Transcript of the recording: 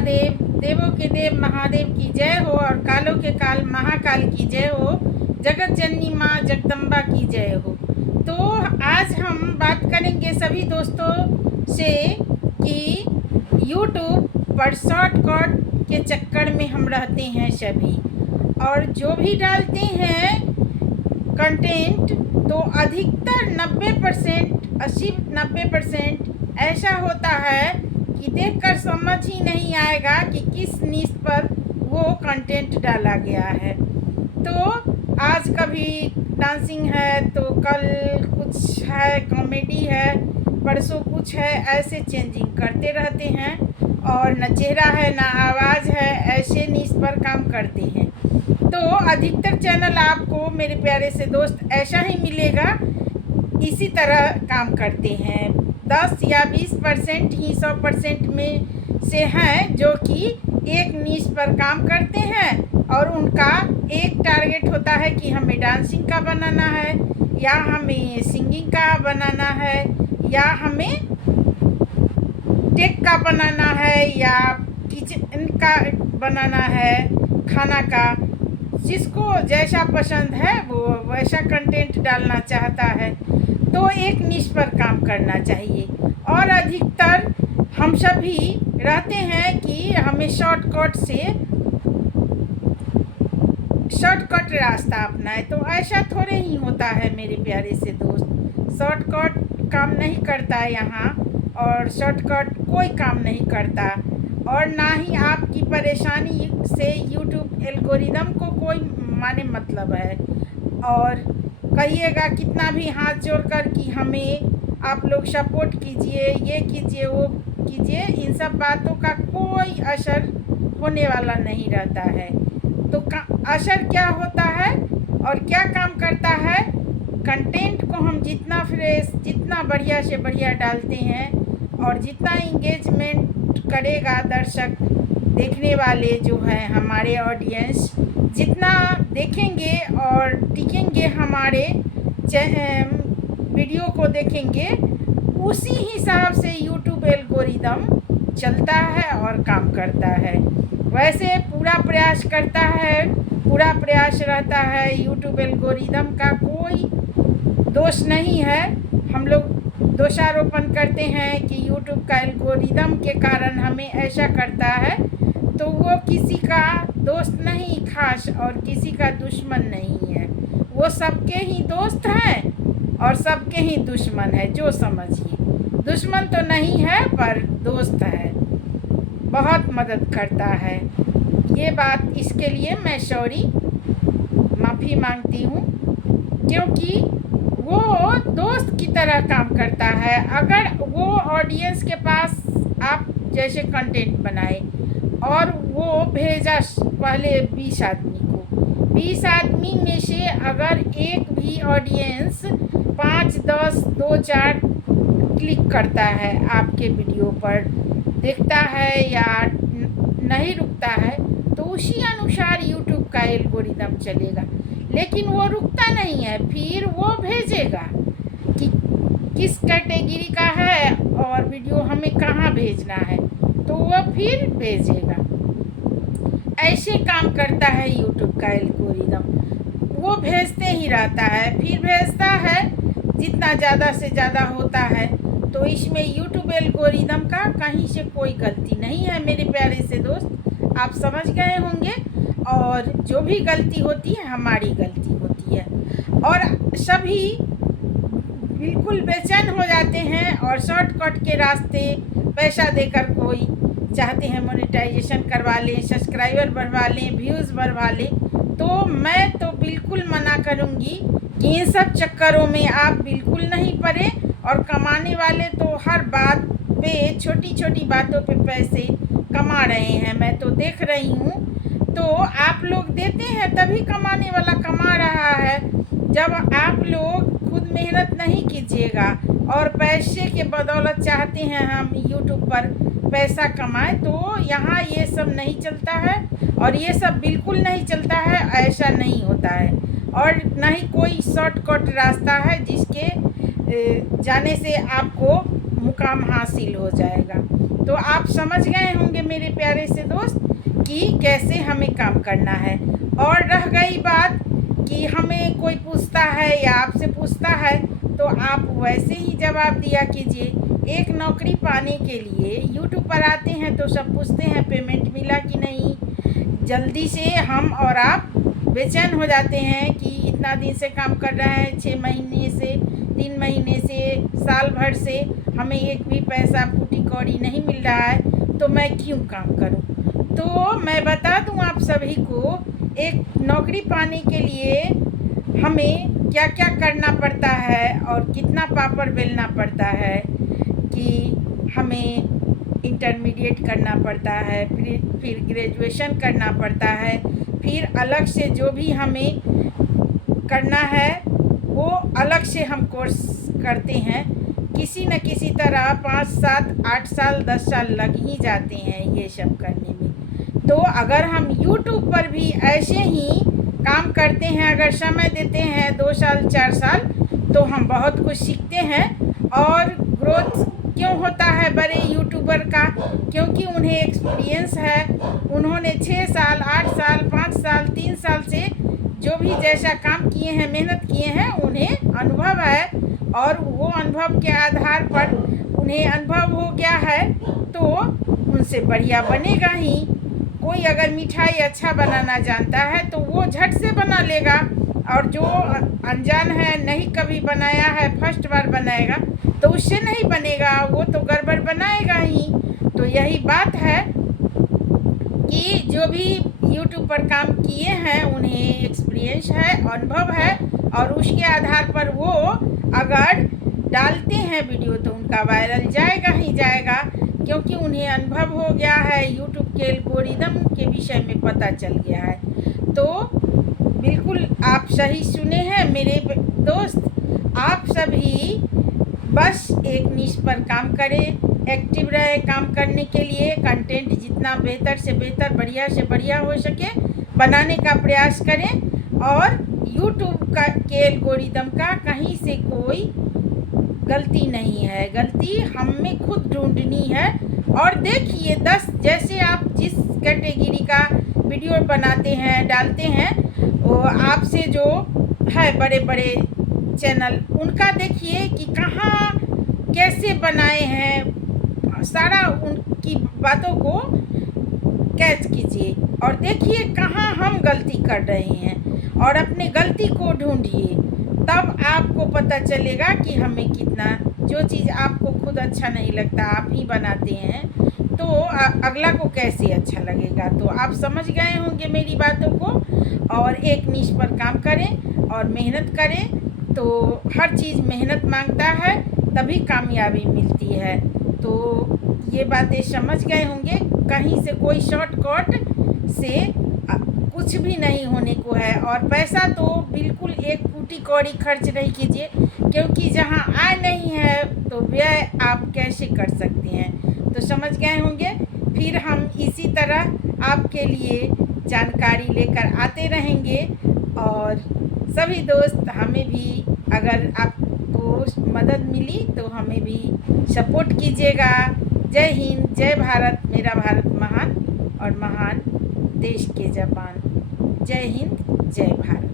महादेव, देवों के देव महादेव की जय हो और कालों के काल महाकाल की जय हो, जगत जननी माँ जगदम्बा की जय हो। तो आज हम बात करेंगे सभी दोस्तों से कि YouTube पर शॉर्टकट के चक्कर में हम रहते हैं सभी, और जो भी डालते हैं कंटेंट तो अधिकतर 90%, 80-90% ऐसा होता है कि देखकर समझ ही नहीं आएगा कि किस नीश पर वो कंटेंट डाला गया है। तो आज कभी डांसिंग है तो कल कुछ है, कॉमेडी है, परसों कुछ है, ऐसे चेंजिंग करते रहते हैं और न चेहरा है ना आवाज़ है, ऐसे नीश पर काम करते हैं। तो अधिकतर चैनल आपको मेरे प्यारे से दोस्त ऐसा ही मिलेगा, इसी तरह काम करते हैं। 10 या 20% ही 100% में से हैं जो कि एक नीश पर काम करते हैं और उनका एक टारगेट होता है कि हमें डांसिंग का बनाना है, या हमें सिंगिंग का बनाना है, या हमें टेक का बनाना है, या किचन का बनाना है, खाना का। जिसको जैसा पसंद है वो वैसा कंटेंट डालना चाहता है, तो एक निश पर काम करना चाहिए। और अधिकतर हम सभी रहते हैं कि हमें शॉर्टकट रास्ता अपनाए, तो ऐसा थोड़े ही होता है मेरे प्यारे से दोस्त। शॉर्टकट काम नहीं करता यहाँ, और शॉर्टकट कोई काम नहीं करता, और ना ही आपकी परेशानी से YouTube एल्गोरिदम को कोई माने मतलब है। और कहिएगा कितना भी हाथ जोड़कर कि हमें आप लोग सपोर्ट कीजिए, ये कीजिए, वो कीजिए, इन सब बातों का कोई असर होने वाला नहीं रहता है। तो असर क्या होता है और क्या काम करता है? कंटेंट को हम जितना फ्रेश, जितना बढ़िया से बढ़िया डालते हैं, और जितना इंगेजमेंट करेगा दर्शक, देखने वाले जो हैं हमारे ऑडियंस, जितना देखेंगे और टिकेंगे हमारे वीडियो को देखेंगे, उसी हिसाब से YouTube एल्गोरिदम चलता है और काम करता है। वैसे पूरा प्रयास करता है, पूरा प्रयास रहता है, YouTube एल्गोरिदम का कोई दोष नहीं है। हम लोग दोषारोपण करते हैं कि YouTube का एल्गोरिदम के कारण हमें ऐसा करता है, तो वो किसी का दोस्त नहीं खास और किसी का दुश्मन नहीं है। वो सबके ही दोस्त हैं और सबके ही दुश्मन है, जो समझिए। दुश्मन तो नहीं है पर दोस्त है, बहुत मदद करता है। ये बात, इसके लिए मैं सॉरी, माफ़ी मांगती हूँ, क्योंकि वो दोस्त की तरह काम करता है। अगर वो ऑडियंस के पास आप जैसे कंटेंट बनाए और वो भेजा पहले 20 आदमी को, 20 आदमी में से अगर एक भी ऑडियंस 5, 10, 2, 4 क्लिक करता है आपके वीडियो पर, देखता है या नहीं रुकता है, तो उसी अनुसार YouTube का एल्गोरिदम चलेगा। लेकिन वो रुकता नहीं है, फिर वो भेजेगा कि किस कैटेगरी का है और वीडियो हमें कहाँ भेजना है, तो वो फिर भेजेगा। ऐसे काम करता है YouTube का एल्गोरिदम। वो भेजते ही रहता है, फिर भेजता है, जितना ज़्यादा से ज़्यादा होता है। तो इसमें YouTube एल्गोरिदम का कहीं से कोई गलती नहीं है मेरे प्यारे से दोस्त, आप समझ गए होंगे। और जो भी गलती होती है हमारी गलती होती है, और सभी बिल्कुल बेचैन हो जाते हैं और शॉर्टकट के रास्ते पैसा देकर कोई चाहते हैं मोनेटाइजेशन करवा लें, सब्सक्राइबर बढ़वा लें, व्यूज़ बढ़वा लें। तो मैं तो बिल्कुल मना करूँगी कि इन सब चक्करों में आप बिल्कुल नहीं पड़े। और कमाने वाले तो हर बात पे, छोटी छोटी बातों पे पैसे कमा रहे हैं, मैं तो देख रही हूँ। तो आप लोग देते हैं तभी कमाने वाला कमा रहा है। जब आप लोग खुद मेहनत नहीं कीजिएगा और पैसे के बदौलत चाहते हैं हम YouTube पर पैसा कमाएं, तो यहाँ ये सब नहीं चलता है, और ये सब बिल्कुल नहीं चलता है, ऐसा नहीं होता है। और ना ही कोई शॉर्टकट रास्ता है जिसके जाने से आपको मुकाम हासिल हो जाएगा। तो आप समझ गए होंगे मेरे प्यारे से दोस्त कि कैसे हमें काम करना है। और रह गई बात कि हमें कोई पूछता है या आपसे पूछता है तो आप वैसे ही जवाब दिया कीजिए। एक नौकरी पाने के लिए यूट्यूब पर आते हैं तो सब पूछते हैं पेमेंट मिला कि नहीं। जल्दी से हम और आप बेचैन हो जाते हैं कि इतना दिन से काम कर रहे हैं, 6 महीने से, 3 महीने से, साल भर से हमें एक भी पैसा फूटी कौड़ी नहीं मिल रहा है, तो मैं क्यों काम करूं। तो मैं बता दूं आप सभी को, एक नौकरी पाने के लिए हमें क्या क्या करना पड़ता है और कितना पापड़ बेलना पड़ता है। कि हमें इंटरमीडिएट करना पड़ता है, फिर ग्रेजुएशन करना पड़ता है, फिर अलग से जो भी हमें करना है वो अलग से हम कोर्स करते हैं। किसी न किसी तरह 5, 7, 8 साल 10 साल लग ही जाते हैं ये सब करने में। तो अगर हम YouTube पर भी ऐसे ही काम करते हैं, अगर समय देते हैं 2 साल 4 साल, तो हम बहुत कुछ सीखते हैं। और ग्रोथ क्यों होता है बड़े यूट्यूबर का? क्योंकि उन्हें एक्सपीरियंस है। उन्होंने 6 साल 8 साल 5 साल 3 साल से जो भी जैसा काम किए हैं, मेहनत किए हैं, उन्हें अनुभव है। और वो अनुभव के आधार पर उन्हें अनुभव हो गया है तो उनसे बढ़िया बनेगा ही। कोई अगर मिठाई अच्छा बनाना जानता है तो वो झट से बना लेगा, और जो अनजान है, नहीं कभी बनाया है, फर्स्ट बार बनाएगा, तो उससे नहीं बनेगा, वो तो गड़बड़ बनाएगा ही। तो यही बात है कि जो भी यूट्यूब पर काम किए हैं उन्हें एक्सपीरियंस है, अनुभव है, और उसके आधार पर वो अगर डालते हैं वीडियो तो उनका वायरल जाएगा ही जाएगा, क्योंकि उन्हें अनुभव हो गया है, यूट्यूब के एल्गोरिदम के विषय में पता चल गया है। तो बिल्कुल आप सही सुने हैं मेरे दोस्त। आप सभी बस एक निश पर काम करें, एक्टिव रहे काम करने के लिए। कंटेंट जितना बेहतर से बेहतर, बढ़िया से बढ़िया हो सके बनाने का प्रयास करें। और यूट्यूब के एल्गोरिदम का कहीं से कोई गलती नहीं है, गलती हमें खुद ढूंढनी है। और देखिए 10 जैसे आप जिस कैटेगरी का वीडियो बनाते हैं, डालते हैं, वो आपसे जो है बड़े बड़े चैनल, उनका देखिए कि कहाँ कैसे बनाए हैं, सारा उनकी बातों को कैच कीजिए और देखिए कहाँ हम गलती कर रहे हैं और अपने गलती को ढूंढिए। तब आपको पता चलेगा कि हमें कितना, जो चीज़ आपको खुद अच्छा नहीं लगता आप ही बनाते हैं, तो अगला को कैसे अच्छा लगेगा। तो आप समझ गए होंगे मेरी बातों को। और एक निश पर काम करें और मेहनत करें, तो हर चीज़ मेहनत मांगता है, तभी कामयाबी मिलती है। तो ये बातें समझ गए होंगे। कहीं से कोई शॉर्टकट से कुछ भी नहीं होने को है। और पैसा तो बिल्कुल एक फूटी कौड़ी खर्च नहीं कीजिए, क्योंकि जहाँ आय नहीं है तो व्यय आप कैसे कर सकते हैं। तो समझ गए होंगे। फिर हम इसी तरह आपके लिए जानकारी लेकर आते रहेंगे। और सभी दोस्त, हमें भी अगर आपको मदद मिली तो हमें भी सपोर्ट कीजिएगा। जय हिंद, जय भारत। मेरा भारत महान और महान देश के जवान। जय हिंद, जय भारत।